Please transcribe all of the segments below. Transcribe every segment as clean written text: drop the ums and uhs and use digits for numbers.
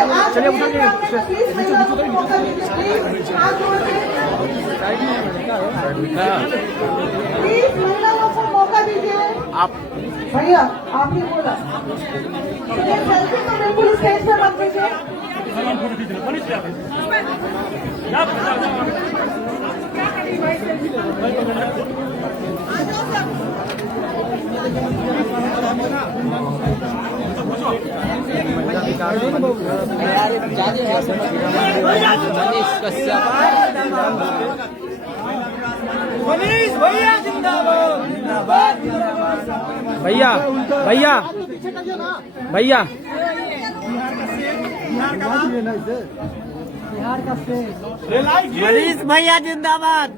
चलिए प्लीज महिलाओं को मौका दीजिए। आप भैया आप ही बोला सेल्फी तो बिल्कुल स्टेज पे मत लीजिए। मनीष भैया जिंदाबाद जिंदाबाद भैया भैया भैया मनीष भैया जिंदाबाद।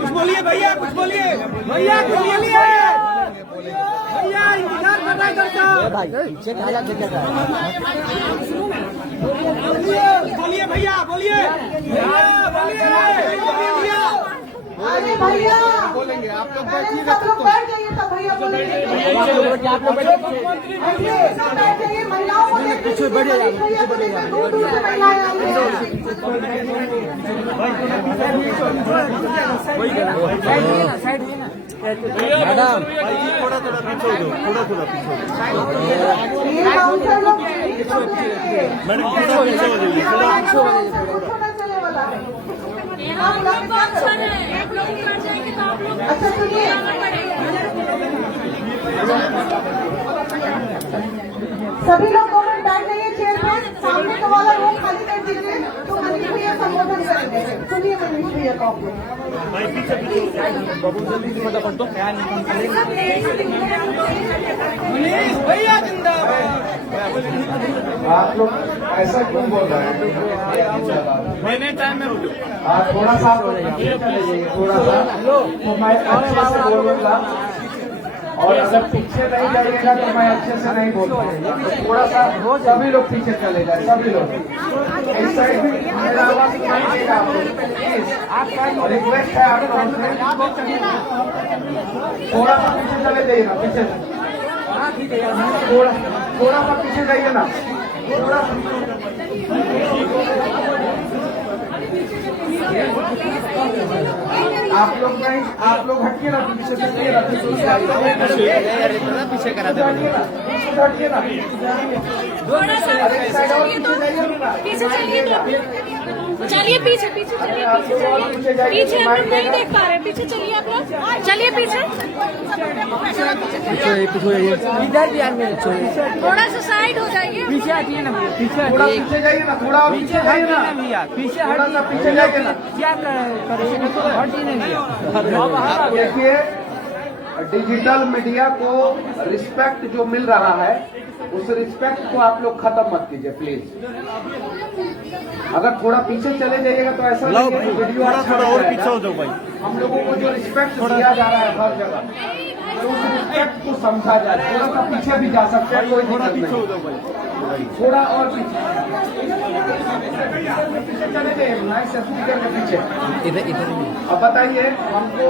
कुछ बोलिए भैया, कुछ बोलिए भैया, कुछ बोलिए भैया। इंतजार कर रहा है दर्शक। बोलिए भैया, बोलिए भैया। अरे भैया बोलेंगे आप लोग सब लोग बैठ जाइए, सब भैया बोलेंगे। सब बैठ जाइए, महिलाओं को पीछे दूर दूर से महिलाएं आई हैं। मैडम थोड़ा पीछे हो जाओ, थोड़ा पीछे ये काउंसलर लोग पीछे हो जाइए। मैडम पीछे हो जाइए, अच्छा सुनिए, सभी लोग 2 मिनट बैठ जाइए चेयर पे। सामने का वाला रूम खाली कर दीजिए तो मनीष भैया संबोधन करेंगे। सुनिए मनीष भैया को मनीष भैया जिंदाबाद। आप लोग ऐसा क्यों बोल रहे हैं? मैंने टाइम में आप थोड़ा सा पीछे चले जाइए, थोड़ा सा तो मैं अच्छे से बोलूंगा, और अगर पीछे नहीं जाइएगा तो मैं अच्छे से नहीं बोल पाऊंगा। तो थोड़ा सा सभी लोग पीछे चले जाए, सभी लोग इस साइड भी मेरा आवाज सुनाइएगा आप लोग प्लीज। रिक्वेस्ट है आप लोगों से, थोड़ा सा पीछे चले जाइए ना, पीछे थोड़ा सा पीछे जाइए ना, थोड़ा आप लोग नहीं, आप लोग हटिए ना, पीछे से हटिए ना, पीछे करा दे, हटिए ना, थोड़ा सा पीछे चलिए, पीछे चलिए, पीछे हम लोग नहीं देख पा रहे, पीछे चलिए आप लोग, चलिए पीछे इधर भी आने थोड़ा सा साइड हो जाइए। पीछे हटिए ना भैया, पीछे थोड़ा पीछे जाइए ना, थोड़ा पीछे जाइए ना भैया, पीछे थोड़ा सा पीछे जाइए ना। क्या करेंगे तो हटिए ना भैया। देखिए, डिजिटल मीडिया को रिस्पेक्ट जो मिल रहा है, उस रिस्पेक्ट को आप लोग खत्म मत कीजिए प्लीज। अगर थोड़ा पीछे चले जाइएगा तो ऐसा नहीं है, वीडियो अच्छा और पीछे हो जाओ भाई। हम लोगों को जो रिस्पेक्ट दिया जा रहा है हर जगह, तो उस रिस्पेक्ट को समझा जाए। थोड़ा सा पीछे भी जा सकते हैं, कोई दिक्कत नहीं, थोड़ा और पीछे चले जाइए, नाइस स्पीकर के पीछे। अब बताइए, हमको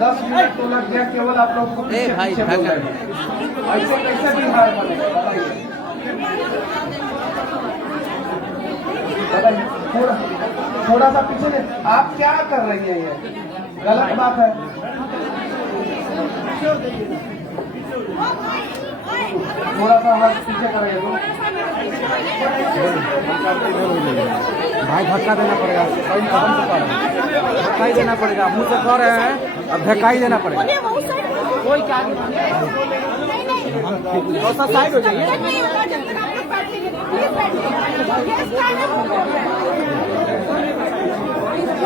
10 मिनट तो लग गया केवल आप लोग को पीछे पीछे बोलने में। ऐसे कैसे भी हार बनेगा बताइए, थोड़ा सा पीछे से। आप क्या कर रही हैं, ये गलत बात है। थोड़ा सा हाथ पीछे करेंगे तो भाई धक्का देना पड़ेगा, धक्का ही देना पड़ेगा, मुंह से कह रहे हैं, अब धक्का ही देना पड़ेगा। कोई क्या थोड़ा साइड हो जाइए।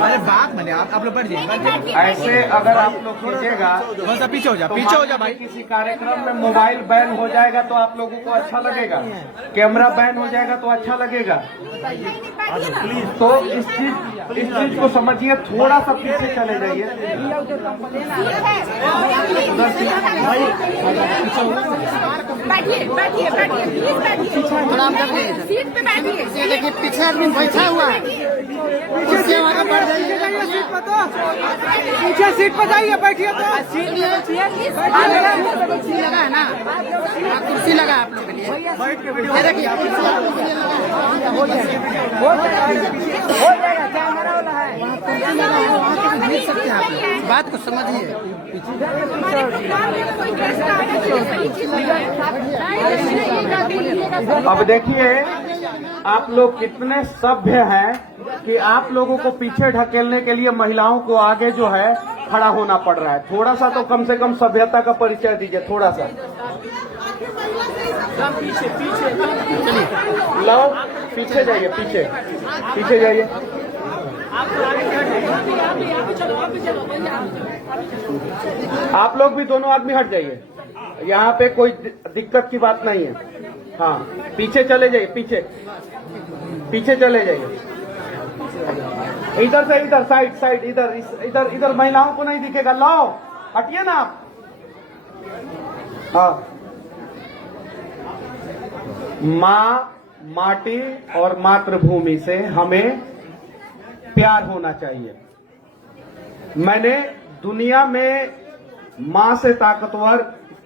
अरे बात मैंने आप लोग बैठ जाइए। ऐसे अगर आप लोग कीजिएगा, थोड़ा सा पीछे हो जा, भाई। किसी कार्यक्रम में मोबाइल बैन हो जाएगा तो आप लोगों को अच्छा लगेगा, कैमरा बैन हो जाएगा तो अच्छा लगेगा। तो इस चीज को समझिए, थोड़ा सा पीछे चले जाइए। बैठिए प्लीज बैठिए। प्रणाम कर लीजिए सर। सीट पे बैठिए। ये देखिए पीछे आदमी बैठा हुआ है, पीछे आगे बढ़ जाइए। सीट पर तो पीछे सीट पर जाइए, बैठिए तो सीट नहीं है, कुर्सी लगा है ना, कुर्सी लगा है आप लोग के लिए। ये देखिए कुर्सी आप लोग के लिए लगा है, हो जाएगा, कैमरा वाला है, वहाँ कुर्सी लगा है, वहाँ से देख सकते हैं आप लोग। बात को समझिए। हमारे प्रोग्राम में कोई गेस्ट आ रहा है, सही चीज है। अब देखिए आप लोग कितने सभ्य हैं कि आप लोगों को पीछे ढकेलने के लिए महिलाओं को आगे जो है खड़ा होना पड़ रहा है। थोड़ा सा तो कम से कम सभ्यता का परिचय दीजिए, थोड़ा सा। लाओ पीछे जाइए, पीछे पीछे जाइए। आप लोग भी दोनों आदमी हट जाइए, यहाँ पे कोई दिक्कत की बात नहीं है। हाँ पीछे चले जाइए, पीछे पीछे चले जाइए। इधर से इधर, साइड साइड, इधर इधर इधर महिलाओं को नहीं दिखेगा। लाओ हटिए ना आप। हाँ माँ, माटी और मातृभूमि से हमें प्यार होना चाहिए। मैंने दुनिया में माँ से ताकतवर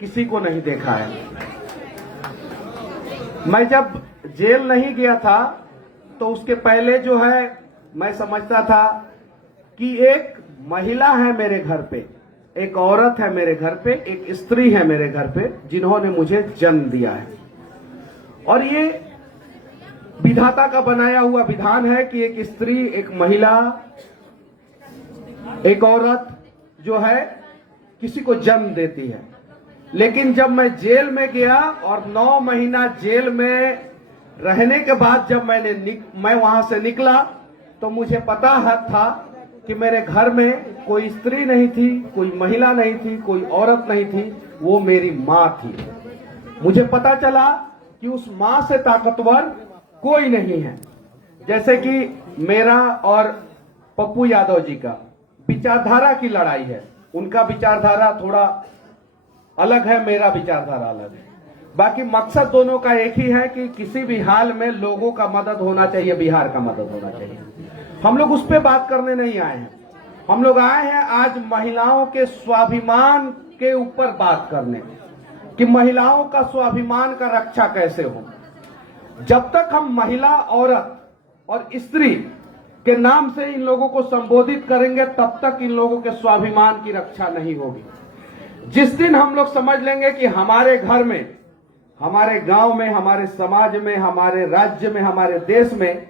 किसी को नहीं देखा है। मैं जब जेल नहीं गया था तो उसके पहले जो है मैं समझता था कि एक महिला है मेरे घर पे, एक औरत है मेरे घर पे, एक स्त्री है मेरे घर पे जिन्होंने मुझे जन्म दिया है। और ये विधाता का बनाया हुआ विधान है कि एक स्त्री, एक महिला, एक औरत जो है किसी को जन्म देती है। लेकिन जब मैं जेल में गया और 9 महीना जेल में रहने के बाद जब मैं वहां से निकला तो मुझे पता था कि मेरे घर में कोई स्त्री नहीं थी, कोई महिला नहीं थी, कोई औरत नहीं थी, वो मेरी माँ थी। मुझे पता चला कि उस माँ से ताकतवर कोई नहीं है। जैसे कि मेरा और पप्पू यादव जी का विचारधारा की लड़ाई है, उनका विचारधारा थोड़ा अलग है, मेरा विचारधारा अलग है। बाकी मकसद दोनों का एक ही है कि किसी भी हाल में लोगों का मदद होना चाहिए, बिहार का मदद होना चाहिए। हम लोग उस पर बात करने नहीं आए हैं, हम लोग आए हैं आज महिलाओं के स्वाभिमान के ऊपर बात करने कि महिलाओं का स्वाभिमान का रक्षा कैसे हो। जब तक हम महिला, औरत और स्त्री के नाम से इन लोगों को संबोधित करेंगे तब तक इन लोगों के स्वाभिमान की रक्षा नहीं होगी। जिस दिन हम लोग समझ लेंगे कि हमारे घर में, हमारे गांव में, हमारे समाज में, हमारे राज्य में, हमारे देश में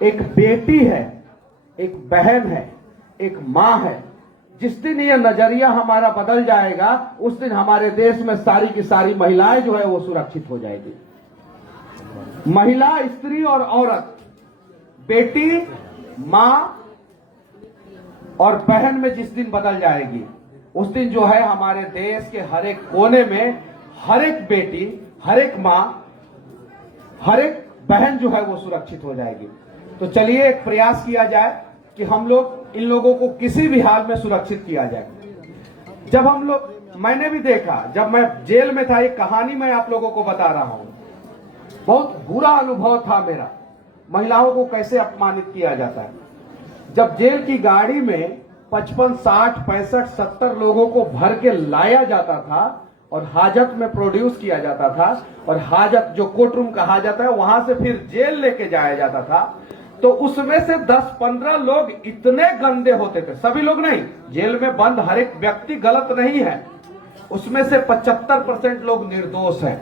एक बेटी है, एक बहन है, एक मां है, जिस दिन ये नजरिया हमारा बदल जाएगा उस दिन हमारे देश में सारी की सारी महिलाएं जो है वो सुरक्षित हो जाएगी। महिला, स्त्री और औरत, बेटी, मां और बहन में जिस दिन बदल जाएगी उस दिन जो है हमारे देश के हर एक कोने में हर एक बेटी, हर एक मां, हर एक बहन जो है वो सुरक्षित हो जाएगी। तो चलिए एक प्रयास किया जाए कि हम लोग इन लोगों को किसी भी हाल में सुरक्षित किया जाए। जब हम लोग, मैंने भी देखा जब मैं जेल में था, एक कहानी मैं आप लोगों को बता रहा हूं, बहुत बुरा अनुभव था मेरा, महिलाओं को कैसे अपमानित किया जाता है। जब जेल की गाड़ी में 55, 60, 65, 70 लोगों को भर के लाया जाता था और हाजत में प्रोड्यूस किया जाता था, और हाजत जो कोर्ट रूम कहा जाता है वहां से फिर जेल लेके जाया जाता था, तो उसमें से 10-15 लोग इतने गंदे होते थे, सभी लोग नहीं, जेल में बंद हर एक व्यक्ति गलत नहीं है, उसमें से 75% लोग निर्दोष हैं,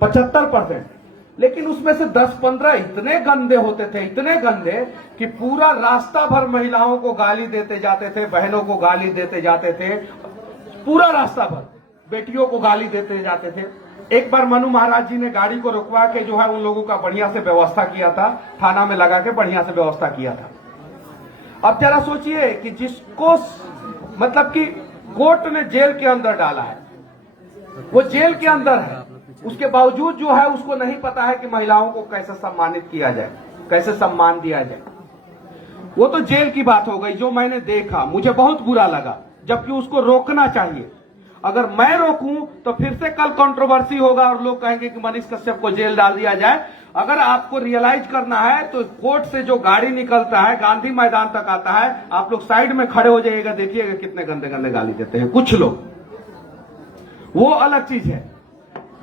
75%। लेकिन उसमें से 10-15 इतने गंदे होते थे, इतने गंदे कि पूरा रास्ता भर महिलाओं को गाली देते जाते थे, बहनों को गाली देते जाते थे, पूरा रास्ता भर बेटियों को गाली देते जाते थे। एक बार मनु महाराज जी ने गाड़ी को रुकवा के जो है उन लोगों का बढ़िया से व्यवस्था किया था, थाना में लगा के बढ़िया से व्यवस्था किया था। अब जरा सोचिए कि जिसको मतलब कि कोर्ट ने जेल के अंदर डाला है, वो जेल के अंदर है, उसके बावजूद जो है उसको नहीं पता है कि महिलाओं को कैसे सम्मानित किया जाए, कैसे सम्मान दिया जाए। वो तो जेल की बात हो गई जो मैंने देखा, मुझे बहुत बुरा लगा, जबकि उसको रोकना चाहिए। अगर मैं रोकूं तो फिर से कल कंट्रोवर्सी होगा और लोग कहेंगे कि मनीष कश्यप को जेल डाल दिया जाए। अगर आपको रियलाइज करना है तो कोर्ट से जो गाड़ी निकलता है गांधी मैदान तक आता है, आप लोग साइड में खड़े हो जाइएगा, देखिएगा कितने गंदे गंदे गाली देते हैं कुछ लोग। वो अलग चीज है।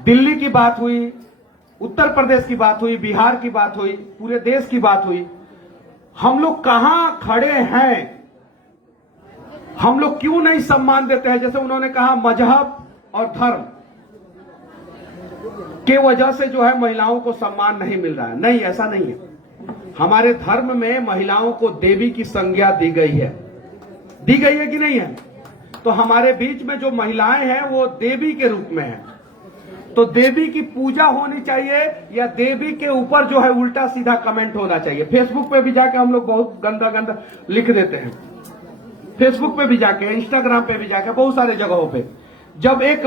दिल्ली की बात हुई, उत्तर प्रदेश की बात हुई, बिहार की बात हुई, पूरे देश की बात हुई। हम लोग कहां खड़े हैं, हम लोग क्यों नहीं सम्मान देते हैं? जैसे उन्होंने कहा मजहब और धर्म के वजह से जो है महिलाओं को सम्मान नहीं मिल रहा है। नहीं, ऐसा नहीं है। हमारे धर्म में महिलाओं को देवी की संज्ञा दी गई है। दी गई है कि नहीं है? तो हमारे बीच में जो महिलाएं हैं वो देवी के रूप में हैं। तो देवी की पूजा होनी चाहिए या देवी के ऊपर जो है उल्टा सीधा कमेंट होना चाहिए? फेसबुक पे भी जाके हम लोग बहुत गंदा गंदा लिख देते हैं, फेसबुक पे भी जाके, इंस्टाग्राम पे भी जाके, बहुत सारे जगहों पे। जब एक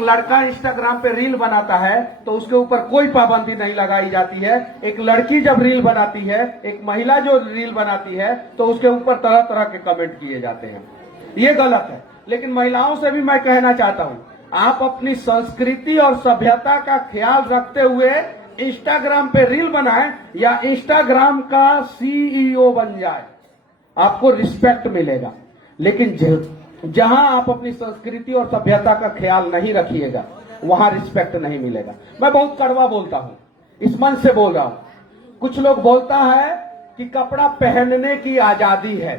लड़का इंस्टाग्राम पे रील बनाता है तो उसके ऊपर कोई पाबंदी नहीं लगाई जाती है। एक लड़की जब रील बनाती है, एक महिला जो रील बनाती है, तो उसके ऊपर तरह तरह के कमेंट किए जाते हैं। ये गलत है। लेकिन महिलाओं से भी मैं कहना चाहता हूं, आप अपनी संस्कृति और सभ्यता का ख्याल रखते हुए इंस्टाग्राम पे रील बनाएं या इंस्टाग्राम का CEO बन जाए, आपको रिस्पेक्ट मिलेगा। लेकिन जहां आप अपनी संस्कृति और सभ्यता का ख्याल नहीं रखिएगा वहां रिस्पेक्ट नहीं मिलेगा। मैं बहुत कड़वा बोलता हूं, इस मन से बोल रहा हूं। कुछ लोग बोलता है कि कपड़ा पहनने की आजादी है,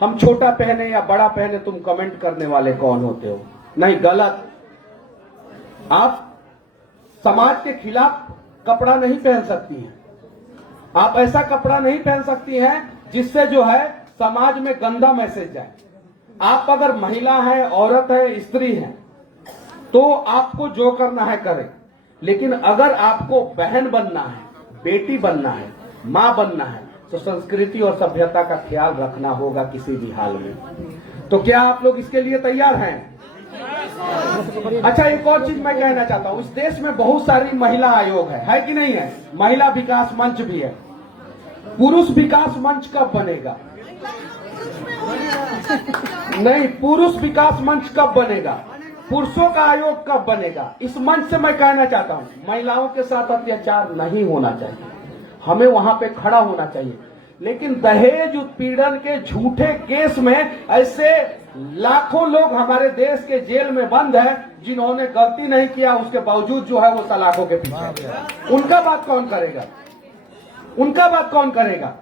हम छोटा पहने या बड़ा पहने, तुम कमेंट करने वाले कौन होते हो? नहीं, गलत। आप समाज के खिलाफ कपड़ा नहीं पहन सकती हैं। आप ऐसा कपड़ा नहीं पहन सकती हैं जिससे जो है समाज में गंदा मैसेज जाए। आप अगर महिला है, औरत है, स्त्री है, तो आपको जो करना है करें। लेकिन अगर आपको बहन बनना है, बेटी बनना है, मां बनना है, तो संस्कृति और सभ्यता का ख्याल रखना होगा किसी भी हाल में। तो क्या आप लोग इसके लिए तैयार हैं? अच्छा, एक और चीज मैं कहना चाहता हूं, इस देश में बहुत सारी महिला आयोग है कि नहीं है? महिला विकास मंच भी है। पुरुष विकास मंच कब बनेगा? नहीं, पुरुष विकास मंच कब बनेगा? पुरुषों का आयोग कब बनेगा? इस मंच से मैं कहना चाहता हूं, महिलाओं के साथ अत्याचार नहीं होना चाहिए, हमें वहां पे खड़ा होना चाहिए। लेकिन दहेज उत्पीड़न के झूठे केस में ऐसे लाखों लोग हमारे देश के जेल में बंद हैं जिन्होंने गलती नहीं किया, उसके बावजूद जो है वो सलाखों के पीछे। उनका बात कौन करेगा? उनका बात कौन करेगा?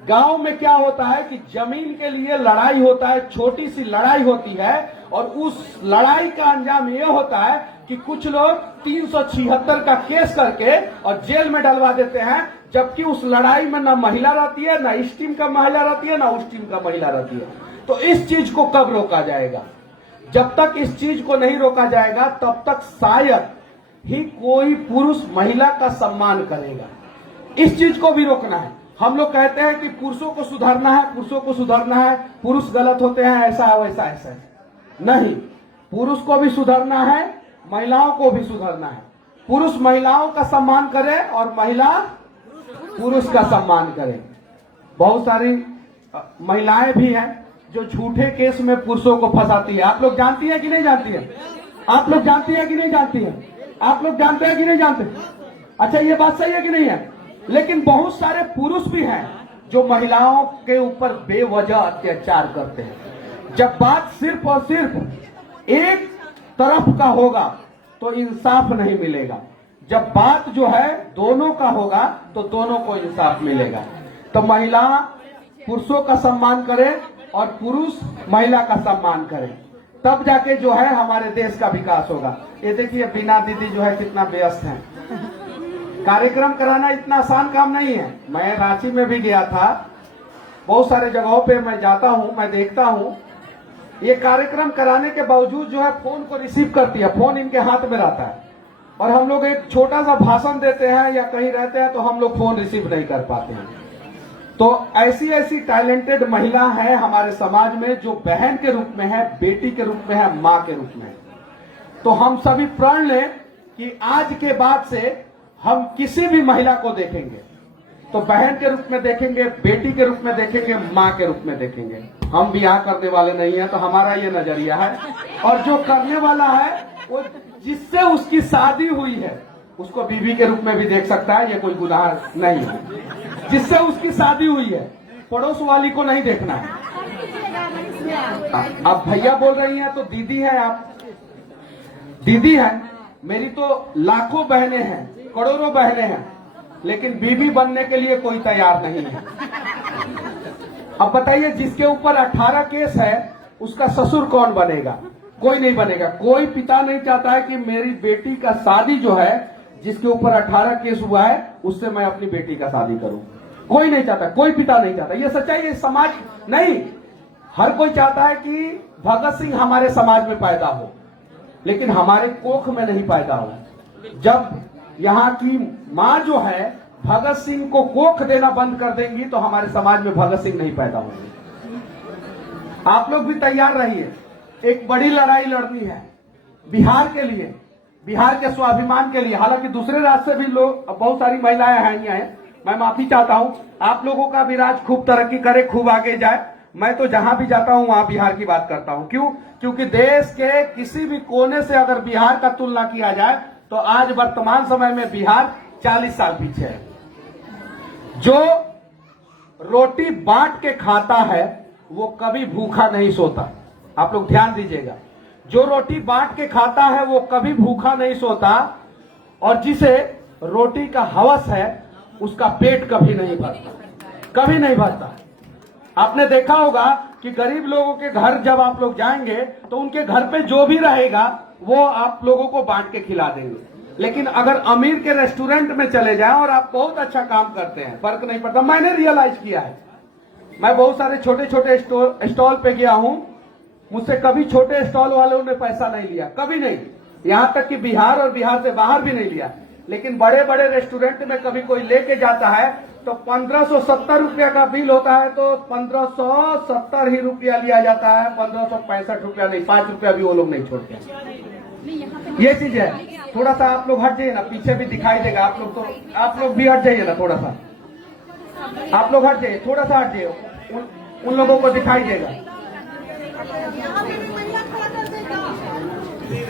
गांव में क्या होता है कि जमीन के लिए लड़ाई होता है, छोटी सी लड़ाई होती है, और उस लड़ाई का अंजाम यह होता है कि कुछ लोग 376 का केस करके और जेल में डलवा देते हैं, जबकि उस लड़ाई में ना महिला रहती है, ना इस टीम का महिला रहती है, ना उस टीम का महिला रहती है। तो इस चीज को कब रोका जाएगा? जब तक इस चीज को नहीं रोका जाएगा तब तक शायद ही कोई पुरुष महिला का सम्मान करेगा। इस चीज को भी रोकना है। हम लोग कहते हैं कि पुरुषों को सुधरना है, पुरुषों को सुधरना है, पुरुष गलत होते हैं, ऐसा है, वैसा ऐसा है। नहीं, पुरुष को भी सुधरना है, महिलाओं को भी सुधरना है। पुरुष महिलाओं का सम्मान करे और महिला पुरुष का सम्मान करे। बहुत सारी महिलाएं भी हैं जो झूठे केस में पुरुषों को फंसाती है। आप लोग जानती है कि नहीं जानती है? आप लोग जानती है कि नहीं जानती है? आप लोग जानते हैं कि नहीं जानते? अच्छा, ये बात सही है कि नहीं है? लेकिन बहुत सारे पुरुष भी हैं जो महिलाओं के ऊपर बेवजह अत्याचार करते हैं। जब बात सिर्फ और सिर्फ एक तरफ का होगा तो इंसाफ नहीं मिलेगा। जब बात जो है दोनों का होगा तो दोनों को इंसाफ मिलेगा। तो महिला पुरुषों का सम्मान करे और पुरुष महिला का सम्मान करे, तब जाके जो है हमारे देश का विकास होगा। ये देखिए, बीना दीदी जो है कितना व्यस्त है। कार्यक्रम कराना इतना आसान काम नहीं है। मैं रांची में भी गया था, बहुत सारे जगहों पे मैं जाता हूं, मैं देखता हूं, ये कार्यक्रम कराने के बावजूद जो है फोन को रिसीव करती है, फोन इनके हाथ में रहता है, और हम लोग एक छोटा सा भाषण देते हैं या कहीं रहते हैं तो हम लोग फोन रिसीव नहीं कर पाते हैं। तो ऐसी ऐसी टैलेंटेड महिला है हमारे समाज में जो बहन के रूप में है, बेटी के रूप में है, मां के रूप में है। तो हम सभी प्रण लें कि आज के बाद से हम किसी भी महिला को देखेंगे तो बहन के रूप में देखेंगे, बेटी के रूप में देखेंगे, मां के रूप में देखेंगे। हम ब्याह करने वाले नहीं है, तो हमारा ये नजरिया है। और जो करने वाला है वो जिससे उसकी शादी हुई है उसको बीवी के रूप में भी देख सकता है, ये कोई गुनाह नहीं है। जिससे उसकी शादी हुई है, पड़ोस वाली को नहीं देखना है। आप भैया बोल रही हैं तो दीदी है, आप दीदी है। मेरी तो लाखों बहनें हैं, करोड़ों बहनें हैं, लेकिन बीवी बनने के लिए कोई तैयार नहीं है। अब बताइए, जिसके ऊपर 18 केस है उसका ससुर कौन बनेगा? कोई नहीं बनेगा। कोई पिता नहीं चाहता है कि मेरी बेटी का शादी जो है, जिसके ऊपर 18 केस हुआ है, उससे मैं अपनी बेटी का शादी करूं। कोई नहीं चाहता, कोई पिता नहीं चाहता। ये सच्चाई है। समाज नहीं, हर कोई चाहता है कि भगत सिंह हमारे समाज में पैदा हो, लेकिन हमारे कोख में नहीं पैदा हो। जब यहाँ की माँ जो है भगत सिंह को कोख देना बंद कर देंगी तो हमारे समाज में भगत सिंह नहीं पैदा होंगे। आप लोग भी तैयार रहिए। एक बड़ी लड़ाई लड़नी है बिहार के लिए, बिहार के स्वाभिमान के लिए। हालांकि दूसरे राज्य से भी लोग, बहुत सारी महिलाएं हैं, मैं माफी चाहता हूं। आप लोगों का भी राज खूब तरक्की करे, खूब आगे जाए। मैं तो जहां भी जाता हूं वहां बिहार की बात करता हूं। क्यों? क्योंकि देश के किसी भी कोने से अगर बिहार का तुलना किया जाए तो आज वर्तमान समय में बिहार 40 साल पीछे है। जो रोटी बांट के खाता है वो कभी भूखा नहीं सोता। आप लोग ध्यान दीजिएगा, जो रोटी बांट के खाता है वो कभी भूखा नहीं सोता, और जिसे रोटी का हवस है उसका पेट कभी नहीं भरता, कभी नहीं भरता। आपने देखा होगा कि गरीब लोगों के घर जब आप लोग जाएंगे तो उनके घर पे जो भी रहेगा वो आप लोगों को बांट के खिला देंगे। लेकिन अगर अमीर के रेस्टोरेंट में चले जाएं और आप बहुत अच्छा काम करते हैं, फर्क नहीं पड़ता। मैंने रियलाइज किया है, मैं बहुत सारे छोटे छोटे स्टॉल पे गया हूं, मुझसे कभी छोटे स्टॉल वालों ने पैसा नहीं लिया, कभी नहीं। यहां तक कि बिहार और बिहार से बाहर भी नहीं लिया। लेकिन बड़े बड़े रेस्टोरेंट में कभी कोई लेके जाता है तो 1570 रुपया का बिल होता है तो 1570 ही रुपया लिया जाता है, 1565 रुपया नहीं, 5 रुपया भी वो लोग नहीं छोड़ते। ये चीज है। थोड़ा सा आप लोग हट जाइए ना, पीछे भी दिखाई देगा। आप लोग भी हट जाइए ना, थोड़ा सा आप लोग हट जाइए, थोड़ा सा हट जाइए, उन लोगों को दिखाई देगा।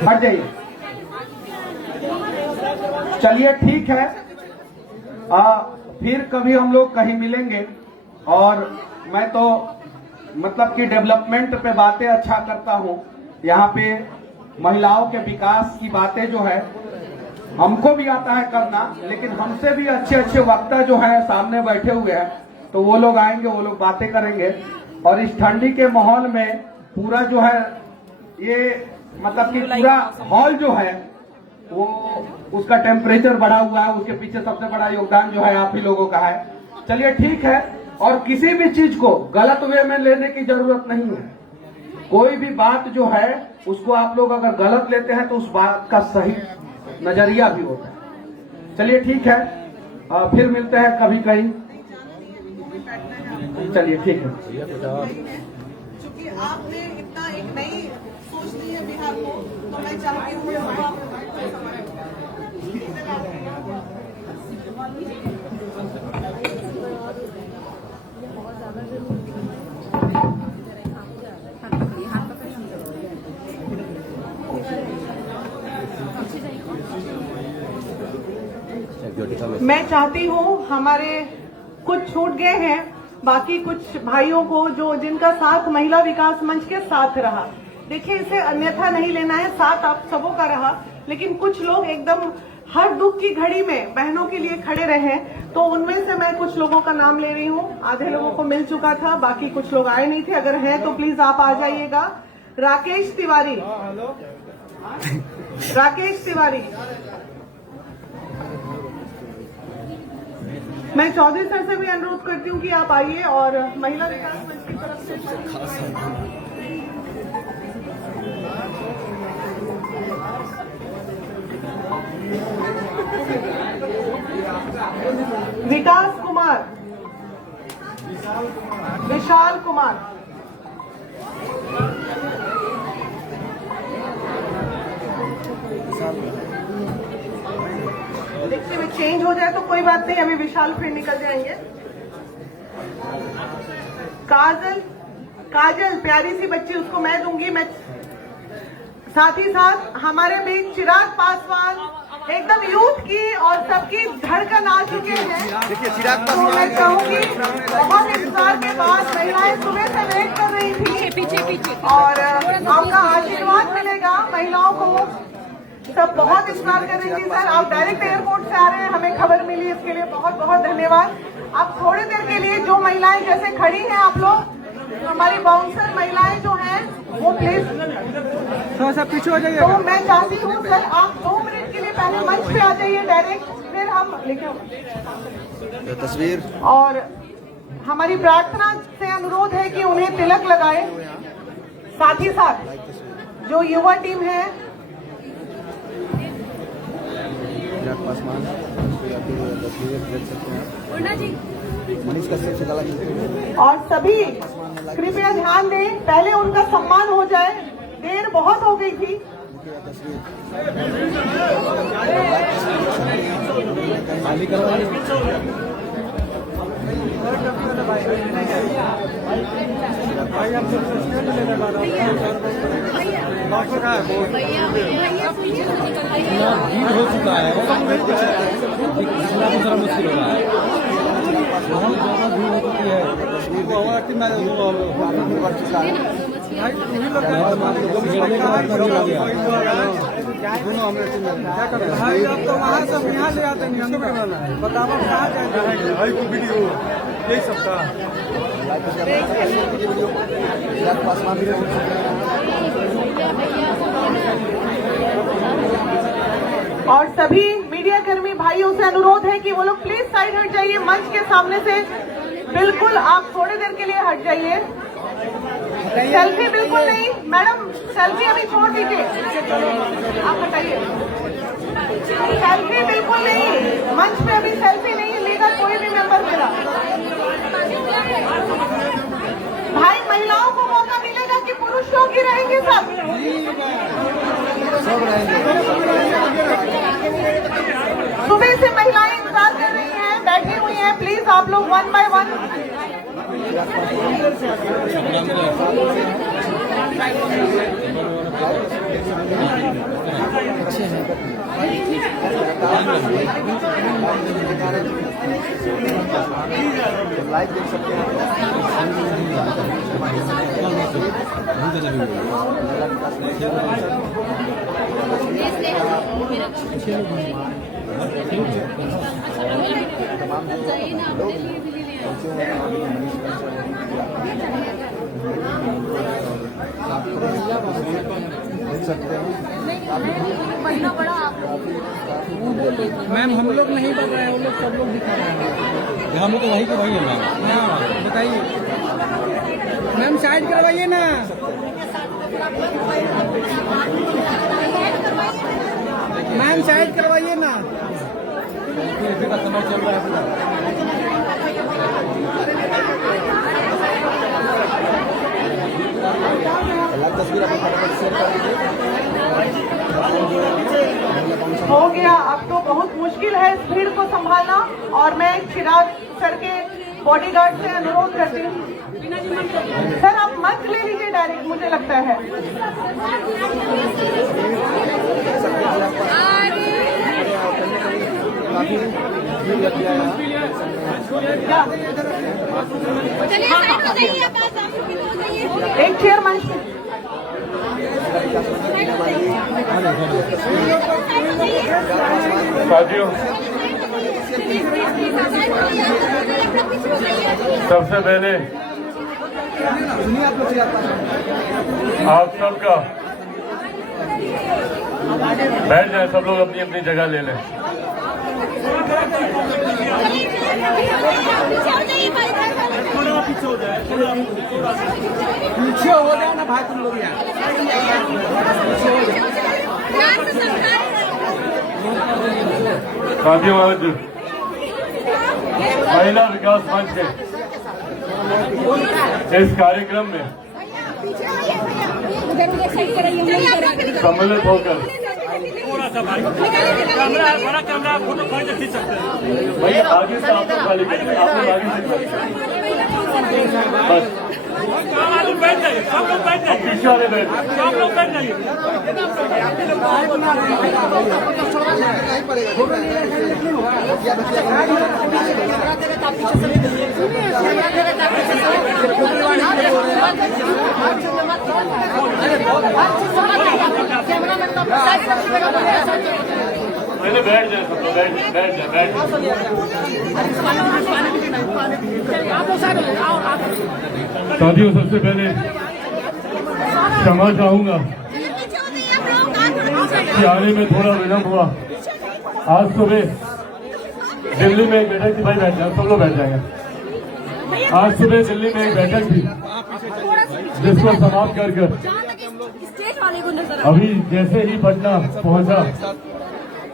हट जाइए। चलिए ठीक है, फिर कभी हम लोग कहीं मिलेंगे। और मैं तो मतलब कि डेवलपमेंट पे बातें अच्छा करता हूँ। यहाँ पे महिलाओं के विकास की बातें जो है हमको भी आता है करना, लेकिन हमसे भी अच्छे अच्छे वक्ता जो है सामने बैठे हुए हैं, तो वो लोग आएंगे, वो लोग बातें करेंगे। और इस ठंडी के माहौल में पूरा जो है ये मतलब कि पूरा हॉल जो है वो उसका टेम्परेचर बढ़ा हुआ है। उसके पीछे सबसे बड़ा योगदान जो है आप ही लोगों का है। चलिए ठीक है। और किसी भी चीज को गलत वे में लेने की जरूरत नहीं है। कोई भी बात जो है उसको आप लोग अगर गलत लेते हैं तो उस बात का सही नजरिया भी होता है। चलिए ठीक है, फिर मिलते हैं कभी कहीं। चलिए ठीक है। क्योंकि आपने इतना एक नई सोच दी है बिहार को, तो मैं चाहती हूँ मैं चाहती हूँ हमारे कुछ छूट गए हैं, बाकी कुछ भाइयों को जो जिनका साथ महिला विकास मंच के साथ रहा। देखिए, इसे अन्यथा नहीं लेना है, साथ आप सबों का रहा, लेकिन कुछ लोग एकदम हर दुख की घड़ी में बहनों के लिए खड़े रहे। तो उनमें से मैं कुछ लोगों का नाम ले रही हूँ। आधे लोगों को मिल चुका था, बाकी कुछ लोग आए नहीं थे। अगर हैं तो प्लीज आप आ जाइएगा। राकेश तिवारी, राकेश तिवारी। मैं चौधरी सर से भी अनुरोध करती हूँ कि आप आइए और महिला विकास मंच की तरफ से विकास कुमार, विशाल कुमार, देखते में चेंज हो जाए तो कोई बात नहीं, अभी विशाल फिर निकल जाएंगे। काजल काजल प्यारी सी बच्ची, उसको मैं दूंगी। मैं साथ ही साथ हमारे बीच चिराग पासवान एकदम यूथ की और सबकी धड़कन आ चुके हैं। देखिए चिराग तो मैं चाहूंगी, बहुत इंतजार के बाद महिलाएं सुबह से वेट कर रही थी पीछे पीछे और आपका आशीर्वाद मिलेगा महिलाओं को। सब बहुत इंतजार कर रही थी। सर आप डायरेक्ट एयरपोर्ट से आ रहे हैं, हमें खबर मिली, इसके लिए बहुत बहुत धन्यवाद। अब थोड़ी देर के लिए जो महिलाएं जैसे खड़ी हैं आप लोग, हमारी बाउंसर महिलाएं जो हैं वो प्लीज थोड़ा सा पीछे हो जाइए। तो मैं चाहती हूँ सर आप 2 मिनट के लिए पहले मंच पे आ जाइए डायरेक्ट, फिर हम लेके तस्वीर। और हमारी प्रार्थना से अनुरोध है कि उन्हें तिलक लगाए। साथ ही साथ जो युवा टीम है, चिराग पासवान तस्वीर देख सकते हैं, मनीष कश्यप से गला मिलते हुए। और सभी कृपया ध्यान दें, पहले उनका सम्मान हो जाए, देर बहुत हो गई थी। हो चुका है, दूसरा मुश्किल हो रहा है, बहुत ज्यादा भीड़ हो चुकी है। भाई अब तो वहाँ से यहाँ ले आते हैं, बताओ कहाँ जाए भाई को वीडियो यही सबका। चिराग पासवान भी पहुंच चुके हैं। और सभी मीडिया कर्मी भाइयों से अनुरोध है कि वो लोग प्लीज साइड हट जाइए, मंच के सामने से बिल्कुल आप थोड़ी देर के लिए हट जाइए। सेल्फी बिल्कुल नहीं मैडम, सेल्फी अभी छोड़ दीजिए, आप हटाइए। सेल्फी बिल्कुल नहीं, मंच पे अभी सेल्फी नहीं लेगा कोई भी मेंबर मेरा। भाई महिलाओं को मौका मिलेगा कि पुरुष लोग ही रहेंगे सब सुबह से महिलाएं इंतजार कर रही हैं, बैठी हुई हैं। प्लीज आप लोग 1 बाय 1 लाइव देख सकते हैं। देख सकते हैं मैम हम लोग नहीं कर रहे हैं, वो लोग सब लोग दिखा रहे हैं। हम लोग तो वही के वही है मैम। हाँ बताइए मैम, साइड करवाइए ना मैम, साइड करवाइए ना। का समय चल रहा है। तस्वीर अपने फटाफट शेयर कर दीजिए। हो गया। अब तो बहुत मुश्किल है इस भीड़ को संभालना और मैं चिराग सर के बॉडीगार्ड से अनुरोध करती हूँ, सर आप मत ले लीजिए डायरेक्ट, मुझे लगता है। एक चेयर मंच पे। साथियों, सबसे पहले आप सबका बैठ जाए, सब लोग अपनी अपनी जगह ले लें। पीछे हो जाओ ना भाई तुम लोग यार। साथियों, आज महिला विकास मंच के इस कार्यक्रम में सम्मिलित होकर भैया आगे से आप लोग खाली, आप लोग आगे से बस बैठ जाइए, सब लोग बैठ जाइए, पीछे वाले बैठ सब लोग बैठ जाइए। पहले बैठ जाए सब लोग, बैठ जाए। साथियों, सबसे पहले क्षमा चाहूंगा कि आने में थोड़ा विलम्ब हुआ। आज सुबह दिल्ली में एक बैठक थी, भाई बैठ जाए, सब लोग बैठ जाएंगे। आज सुबह दिल्ली में एक बैठक थी जिसको समाप्त कर अभी जैसे ही पटना पहुंचा,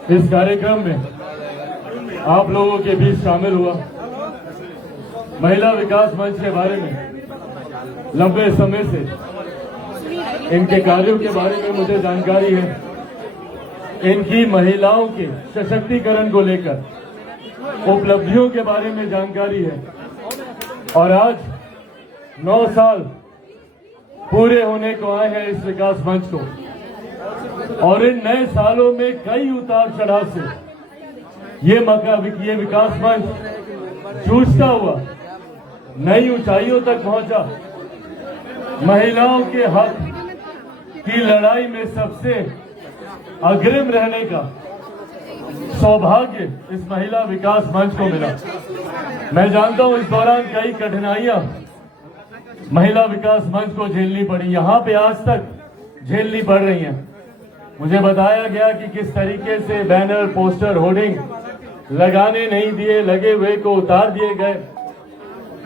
इस कार्यक्रम में आप लोगों के बीच शामिल हुआ। महिला विकास मंच के बारे में लंबे समय से इनके कार्यों के बारे में मुझे जानकारी है। इनकी महिलाओं के सशक्तिकरण को लेकर उपलब्धियों के बारे में जानकारी है। और आज 9 साल पूरे होने को आए हैं इस विकास मंच को, और इन नए सालों में कई उतार चढ़ाव से ये विकास मंच जूझता हुआ नई ऊंचाइयों तक पहुंचा। महिलाओं के हक की लड़ाई में सबसे अग्रिम रहने का सौभाग्य इस महिला विकास मंच को मिला। मैं जानता हूं इस दौरान कई कठिनाइयां महिला विकास मंच को झेलनी पड़ी, यहां पे आज तक झेलनी पड़ रही हैं। मुझे बताया गया कि किस तरीके से बैनर, पोस्टर, होर्डिंग लगाने नहीं दिए, लगे हुए को उतार दिए गए,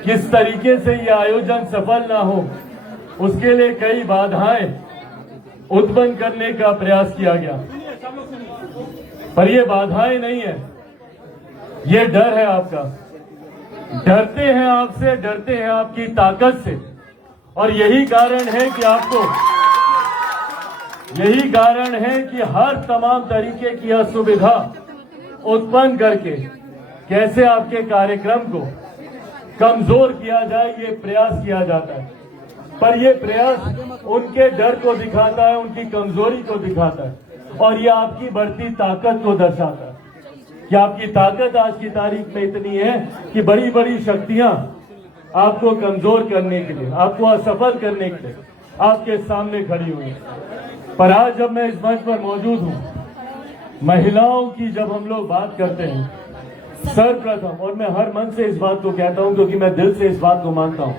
किस तरीके से ये आयोजन सफल ना हो उसके लिए कई बाधाएं उत्पन्न करने का प्रयास किया गया। पर ये बाधाएं नहीं है, ये डर है आपका। डरते हैं आपसे, डरते हैं आपकी ताकत से, और यही कारण है कि हर तमाम तरीके की असुविधा उत्पन्न करके कैसे आपके कार्यक्रम को कमजोर किया जाए, ये प्रयास किया जाता है। पर ये प्रयास उनके डर को दिखाता है, उनकी कमजोरी को दिखाता है, और ये आपकी बढ़ती ताकत को दर्शाता है कि आपकी ताकत आज की तारीख में इतनी है कि बड़ी बड़ी शक्तियां आपको कमजोर करने के लिए, आपको असफल करने के लिए आपके सामने खड़ी हुई है। पर आज जब मैं इस मंच पर मौजूद हूं, महिलाओं की जब हम लोग बात करते हैं, सर्वप्रथम, और मैं हर मन से इस बात को कहता हूं क्योंकि मैं दिल से इस बात को मानता हूं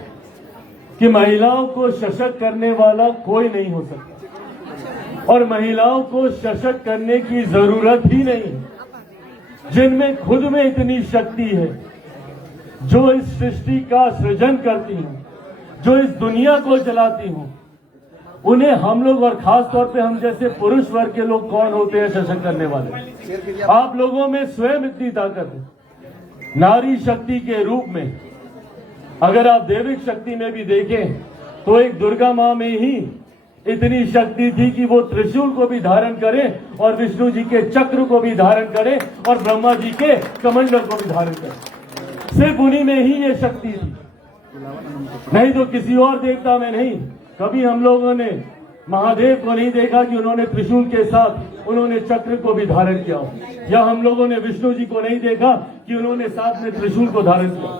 कि महिलाओं को सशक्त करने वाला कोई नहीं हो सकता, और महिलाओं को सशक्त करने की जरूरत ही नहीं। जिनमें खुद में इतनी शक्ति है, जो इस सृष्टि का सृजन करती हूं, जो इस दुनिया को चलाती हूं, उन्हें हम लोग, और खास तौर पे हम जैसे पुरुष वर्ग के लोग कौन होते हैं सशक्त करने वाले? आप लोगों में स्वयं इतनी ताकत है। नारी शक्ति के रूप में अगर आप दैविक शक्ति में भी देखें तो एक दुर्गा मां में ही इतनी शक्ति थी कि वो त्रिशूल को भी धारण करें, और विष्णु जी के चक्र को भी धारण करें, और ब्रह्मा जी के कमंडल को भी धारण करें। सिर्फ उन्हीं में ही ये शक्ति थी, नहीं तो किसी और देवता में नहीं। कभी हम लोगों ने महादेव को नहीं देखा कि उन्होंने त्रिशूल के साथ उन्होंने चक्र को भी धारण किया, या हम लोगों ने विष्णु जी को नहीं देखा कि उन्होंने साथ में त्रिशूल को धारण किया।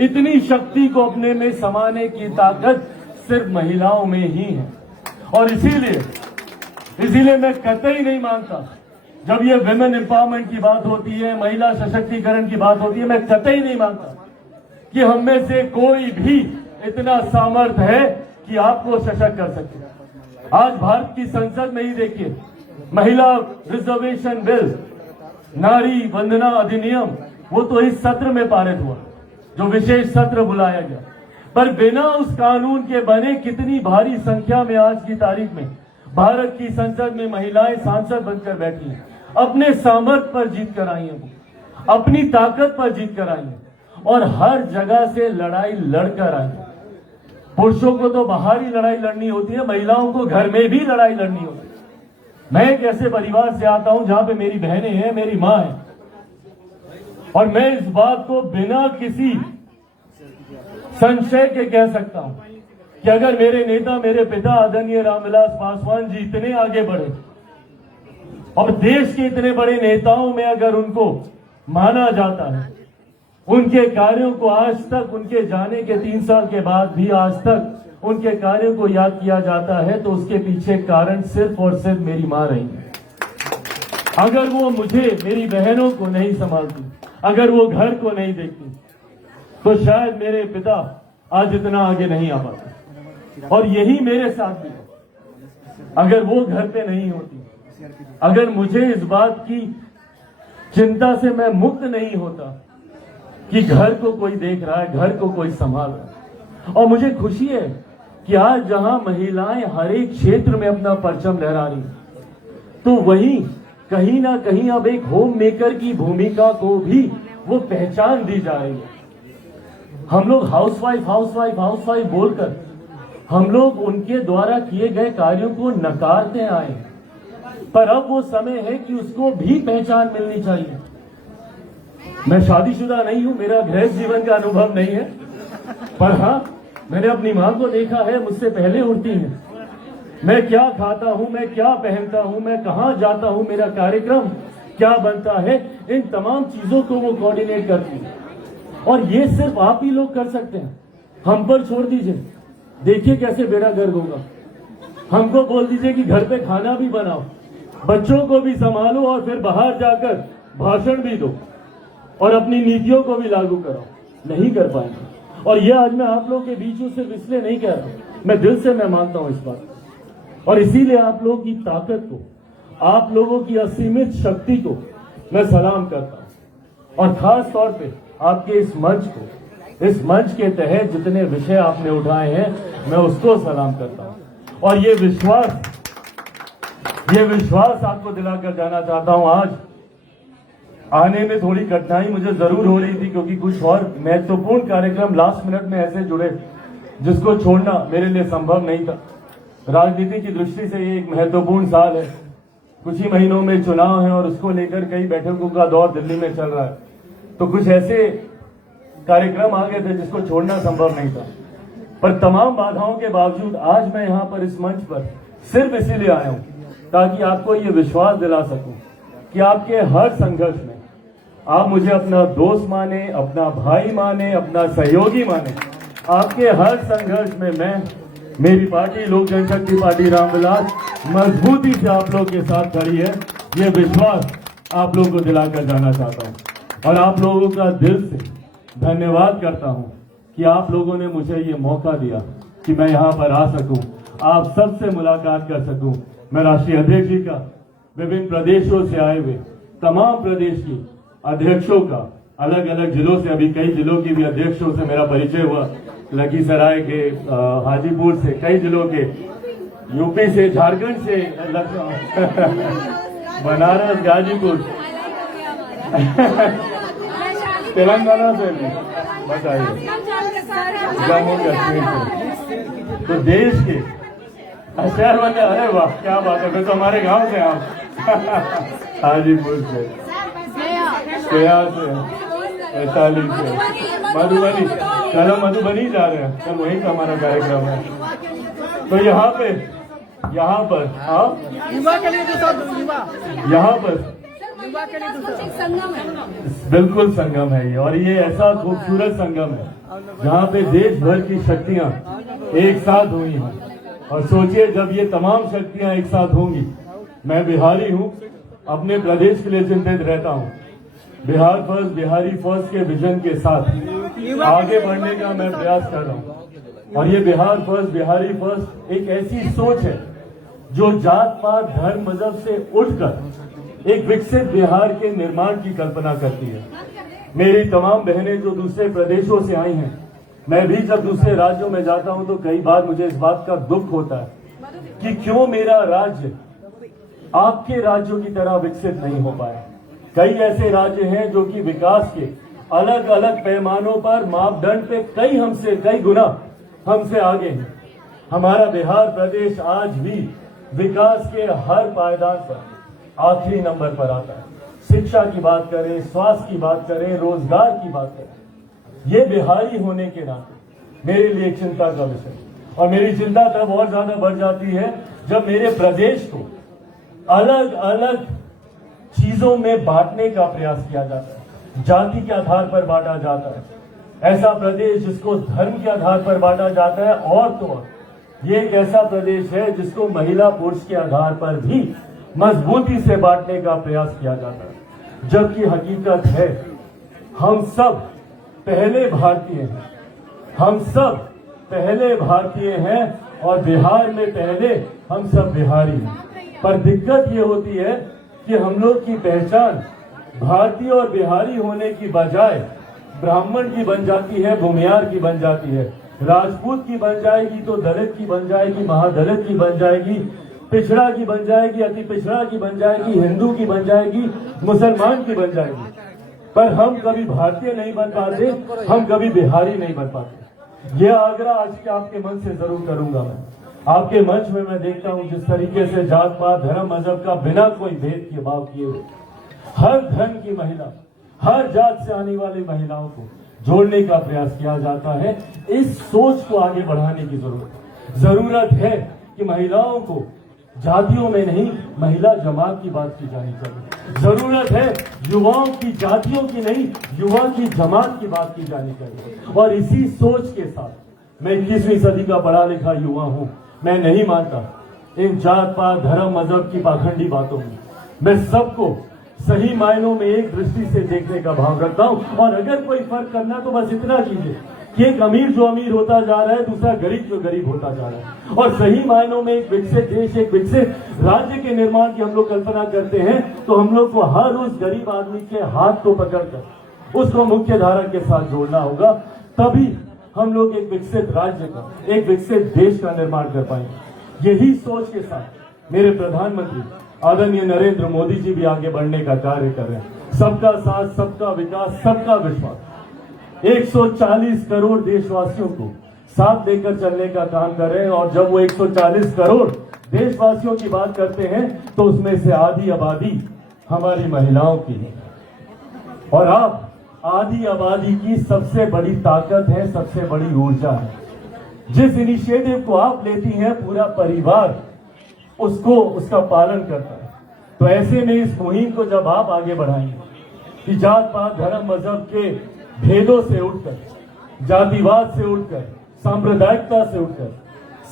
इतनी शक्ति को अपने में समाने की ताकत सिर्फ महिलाओं में ही है, और इसीलिए मैं कतई नहीं मानता, जब ये विमेन एम्पावरमेंट की बात होती है, महिला सशक्तिकरण की बात होती है, मैं कतई नहीं मानता कि हम में से कोई भी इतना सामर्थ्य है कि आपको सशक्त कर सके। आज भारत की संसद में ही देखिए, महिला रिजर्वेशन बिल, नारी वंदना अधिनियम, वो तो इस सत्र में पारित हुआ, जो विशेष सत्र बुलाया गया। पर बिना उस कानून के बने कितनी भारी संख्या में आज की तारीख में भारत की संसद में महिलाएं सांसद बनकर बैठी हैं, अपने सामर्थ्य पर जीत कर आई हैं, अपनी ताकत पर जीत कर आई हैं, और हर जगह से लड़ाई लड़कर आई हैं। पुरुषों को तो बाहर ही लड़ाई लड़नी होती है, महिलाओं को घर में भी लड़ाई लड़नी होती है। मैं एक ऐसे परिवार से आता हूं जहां पे मेरी बहनें हैं, मेरी मां है, और मैं इस बात को बिना किसी संशय के कह सकता हूं कि अगर मेरे नेता, मेरे पिता आदरणीय रामविलास पासवान जी इतने आगे बढ़े और देश के इतने बड़े नेताओं में अगर उनको माना जाता है, उनके कार्यों को आज तक, उनके जाने के 3 साल के बाद भी आज तक उनके कार्यों को याद किया जाता है, तो उसके पीछे कारण सिर्फ और सिर्फ मेरी मां रही है। अगर वो मुझे, मेरी बहनों को नहीं संभालती, अगर वो घर को नहीं देखती, तो शायद मेरे पिता आज इतना आगे नहीं आ पाते। और यही मेरे साथ भी है। अगर वो घर पे नहीं होती, अगर मुझे इस बात की चिंता से मैं मुक्त नहीं होता कि घर को कोई देख रहा है, घर को कोई संभाल रहा है, और मुझे खुशी है कि आज जहां महिलाएं हर एक क्षेत्र में अपना परचम लहरा रही हैं, तो वहीं कहीं ना कहीं अब एक होम मेकर की भूमिका को भी वो पहचान दी जा रही है। हम लोग हाउसवाइफ बोलकर हम लोग उनके द्वारा किए गए कार्यों को नकारते आए, पर अब वो समय है कि उसको भी पहचान मिलनी चाहिए। मैं शादीशुदा नहीं हूं, मेरा गृहस्थ जीवन का अनुभव नहीं है, पर हाँ, मैंने अपनी मां को देखा है, मुझसे पहले उठती हैं। मैं क्या खाता हूं, मैं क्या पहनता हूं, मैं कहां जाता हूं, मेरा कार्यक्रम क्या बनता है, इन तमाम चीजों को वो कोऑर्डिनेट करती है। और ये सिर्फ आप ही लोग कर सकते हैं, हम पर छोड़ दीजिए, देखिए कैसे बेड़ा गर्क होगा। हमको बोल दीजिए कि घर पे खाना भी बनाओ, बच्चों को भी संभालो और फिर बाहर जाकर भाषण भी दो और अपनी नीतियों को भी लागू करो, नहीं कर पाएंगे। और ये आज मैं आप लोगों के बीच में सिर्फ इसलिए नहीं कह रहा, मैं दिल से मैं मानता हूं इस बात, और इसीलिए आप लोगों की ताकत को, आप लोगों की असीमित शक्ति को मैं सलाम करता हूं। और खास तौर पे आपके इस मंच के तहत जितने विषय आपने उठाए हैं, मैं उसको सलाम करता हूं। और ये विश्वास आपको दिलाकर जाना चाहता हूं। आज आने में थोड़ी कठिनाई मुझे जरूर हो रही थी, क्योंकि कुछ और महत्वपूर्ण कार्यक्रम लास्ट मिनट में ऐसे जुड़े जिसको छोड़ना मेरे लिए संभव नहीं था। राजनीति की दृष्टि से ये एक महत्वपूर्ण साल है, कुछ ही महीनों में चुनाव है और उसको लेकर कई बैठकों का दौर दिल्ली में चल रहा है, तो कुछ ऐसे कार्यक्रम आ गए थे जिसको छोड़ना संभव नहीं था। पर तमाम बाधाओं के बावजूद आज मैं यहाँ पर इस मंच पर सिर्फ इसीलिए आया हूँ ताकि आपको ये विश्वास दिला सकूं कि आपके हर संघर्ष में आप मुझे अपना दोस्त माने, अपना भाई माने, अपना सहयोगी माने। आपके हर संघर्ष में मैं, मेरी पार्टी लोक जनशक्ति पार्टी रामविलास मजबूती से आप लोग के साथ खड़ी है, ये विश्वास आप लोगों को दिलाकर जाना चाहता हूँ। और आप लोगों का दिल से धन्यवाद करता हूँ कि आप लोगों ने मुझे ये मौका दिया कि मैं यहाँ पर आ सकूं, आप सबसे मुलाकात कर सकूं। मैं राष्ट्रीय अध्यक्ष जी का, विभिन्न प्रदेशों से आए हुए तमाम प्रदेश की अध्यक्षों का, अलग अलग जिलों से, अभी कई जिलों की भी अध्यक्षों से मेरा परिचय हुआ, लखीसराय के, हाजीपुर से, कई जिलों के, यूपी से, झारखंड से, बनारस, गाजीपुर, तेलंगाना से भी, बताइए, जम्मू कश्मीर से, तो देश के शहर बने। अरे वाह, क्या बात है, फिर तो हमारे गांव से आप हाजीपुर से, गया से, वैशाली से, मधुबनी, कल हम मधुबनी जा रहे हैं, कल वहीं का हमारा कार्यक्रम है। तो यहाँ पर आप युवा के लिए यहाँ पर संगम है, बिल्कुल संगम है ये, और ये ऐसा खूबसूरत संगम है जहाँ पे देश भर की शक्तियाँ एक साथ हुई हैं। और सोचिए, जब ये तमाम शक्तियाँ एक साथ होंगी, मैं बिहारी हूँ, अपने प्रदेश के लिए चिंतित रहता हूँ, बिहार फर्स्ट, बिहारी फर्स्ट के विजन के साथ आगे बढ़ने का मैं प्रयास कर रहा हूँ। और ये बिहार फर्स्ट, बिहारी फर्स्ट एक ऐसी सोच है जो जात पात, धर्म, मजहब से उठकर एक विकसित बिहार के निर्माण की कल्पना करती है। मेरी तमाम बहनें जो दूसरे प्रदेशों से आई हैं, मैं भी जब दूसरे राज्यों में जाता हूं तो कई बार मुझे इस बात का दुख होता है कि क्यों मेरा राज्य आपके राज्यों की तरह विकसित नहीं हो पाया। कई ऐसे राज्य हैं जो कि विकास के अलग अलग पैमानों पर, मापदंड पे कई गुना हमसे आगे हैं। हमारा बिहार प्रदेश आज भी विकास के हर पायदान पर आखिरी नंबर पर आता है। शिक्षा की बात करें, स्वास्थ्य की बात करें, रोजगार की बात करें, ये बिहारी होने के नाते मेरे लिए चिंता का विषय। और मेरी चिंता तब और ज्यादा बढ़ जाती है जब मेरे प्रदेश को अलग अलग चीजों में बांटने का प्रयास किया जाता है। जाति के आधार पर बांटा जाता है। ऐसा प्रदेश जिसको धर्म के आधार पर बांटा जाता है, और तो और ये एक ऐसा प्रदेश है जिसको महिला पुरुष के आधार पर भी मजबूती से बांटने का प्रयास किया जाता है। जबकि हकीकत है हम सब पहले भारतीय हैं, हम सब पहले भारतीय हैं और बिहार में पहले हम सब बिहारी हैं। पर दिक्कत ये होती है कि हम लोग की पहचान भारतीय और बिहारी होने की बजाय ब्राह्मण की बन जाती है, भूमियार की बन जाती है, राजपूत की बन जाएगी तो दलित की बन जाएगी, महादलित की बन जाएगी, पिछड़ा की बन जाएगी, अति पिछड़ा की बन जाएगी, हिंदू की बन जाएगी, मुसलमान की बन जाएगी। पर हम कभी भारतीय नहीं बन पाते, हम कभी बिहारी नहीं बन पाते। यह आग्रह आज के आपके मन से जरूर करूंगा। मैं आपके मंच में मैं देखता हूं जिस तरीके से जात पात धर्म मजहब का बिना कोई भेद के भाव किए हुए हर धर्म की महिला, हर जात से आने वाली महिलाओं को जोड़ने का प्रयास किया जाता है। इस सोच को आगे बढ़ाने की जरूरत है कि महिलाओं को जातियों में नहीं, महिला जमात की बात की जानी चाहिए। जरूरत है युवाओं की जातियों की नहीं, युवा की जमात की बात की जानी चाहिए। और इसी सोच के साथ मैं 21वीं सदी का पढ़ा लिखा युवा हूं। मैं नहीं मानता इन जात पात धर्म मजहब की पाखंडी बातों में। मैं सबको सही मायनों में एक दृष्टि से देखने का भाव रखता हूं। और अगर कोई फर्क करना तो बस इतना कीजिए कि एक अमीर जो अमीर होता जा रहा है, दूसरा गरीब जो गरीब होता जा रहा है। और सही मायनों में एक विकसित देश, एक विकसित राज्य के निर्माण की हम लोग कल्पना करते हैं तो हम लोग को हर उस गरीब आदमी के हाथ को पकड़कर उसको मुख्य धारा के साथ जोड़ना होगा। तभी हम लोग एक विकसित राज्य का, एक विकसित देश का निर्माण कर पाएंगे। यही सोच के साथ मेरे प्रधानमंत्री आदरणीय नरेंद्र मोदी जी भी आगे बढ़ने का कार्य कर रहे हैं। सबका साथ, सबका विकास, सबका विश्वास। 140 करोड़ देशवासियों को साथ लेकर चलने का काम कर रहे हैं। और जब वो 140 करोड़ देशवासियों की बात करते हैं तो उसमें से आधी आबादी हमारी महिलाओं की है। और आप आधी आबादी की सबसे बड़ी ताकत है, सबसे बड़ी ऊर्जा है। जिस इनिशिएटिव को आप लेती हैं पूरा परिवार उसको, उसका पालन करता है। तो ऐसे में इस मुहिम को जब आप आगे बढ़ाएंगे कि जात पात धर्म मजहब के भेदों से उठकर, जातिवाद से उठकर, सांप्रदायिकता से उठकर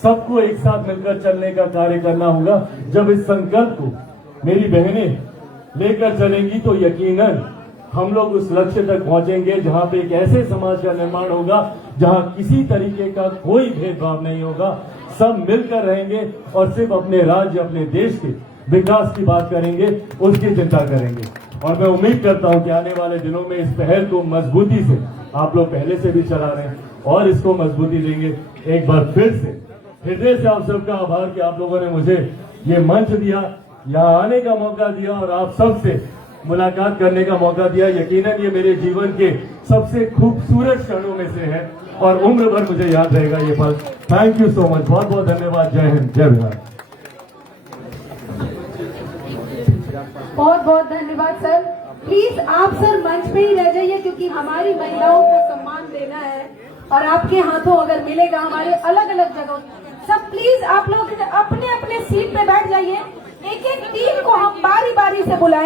सबको एक साथ मिलकर चलने का कार्य करना होगा। जब इस संकल्प को मेरी बहनें लेकर चलेंगी तो यकीनन हम लोग उस लक्ष्य तक पहुंचेंगे जहां पे एक ऐसे समाज का निर्माण होगा जहां किसी तरीके का कोई भेदभाव नहीं होगा। सब मिलकर रहेंगे और सिर्फ अपने राज्य, अपने देश के विकास की बात करेंगे, उसकी चिंता करेंगे। और मैं उम्मीद करता हूं कि आने वाले दिनों में इस पहल को मजबूती से, आप लोग पहले से भी चला रहे हैं और इसको मजबूती देंगे। एक बार फिर से हृदय से आप सबका आभार कि आप लोगों ने मुझे ये मंच दिया, यहाँ आने का मौका दिया और आप सबसे मुलाकात करने का मौका दिया। यकीनन ये मेरे जीवन के सबसे खूबसूरत क्षणों में से है और उम्र भर मुझे याद रहेगा ये पल। थैंक यू सो मच, बहुत बहुत धन्यवाद। जय हिंद, जय बिहार। बहुत बहुत धन्यवाद सर। प्लीज आप सर मंच पे ही रह जाइए क्योंकि हमारी महिलाओं को सम्मान देना है और आपके हाथों अगर मिलेगा हमारे अलग अलग जगहों। सब प्लीज आप लोग अपने अपने सीट पे बैठ जाइए। एक एक टीम को हम बारी बारी से बुलाएं।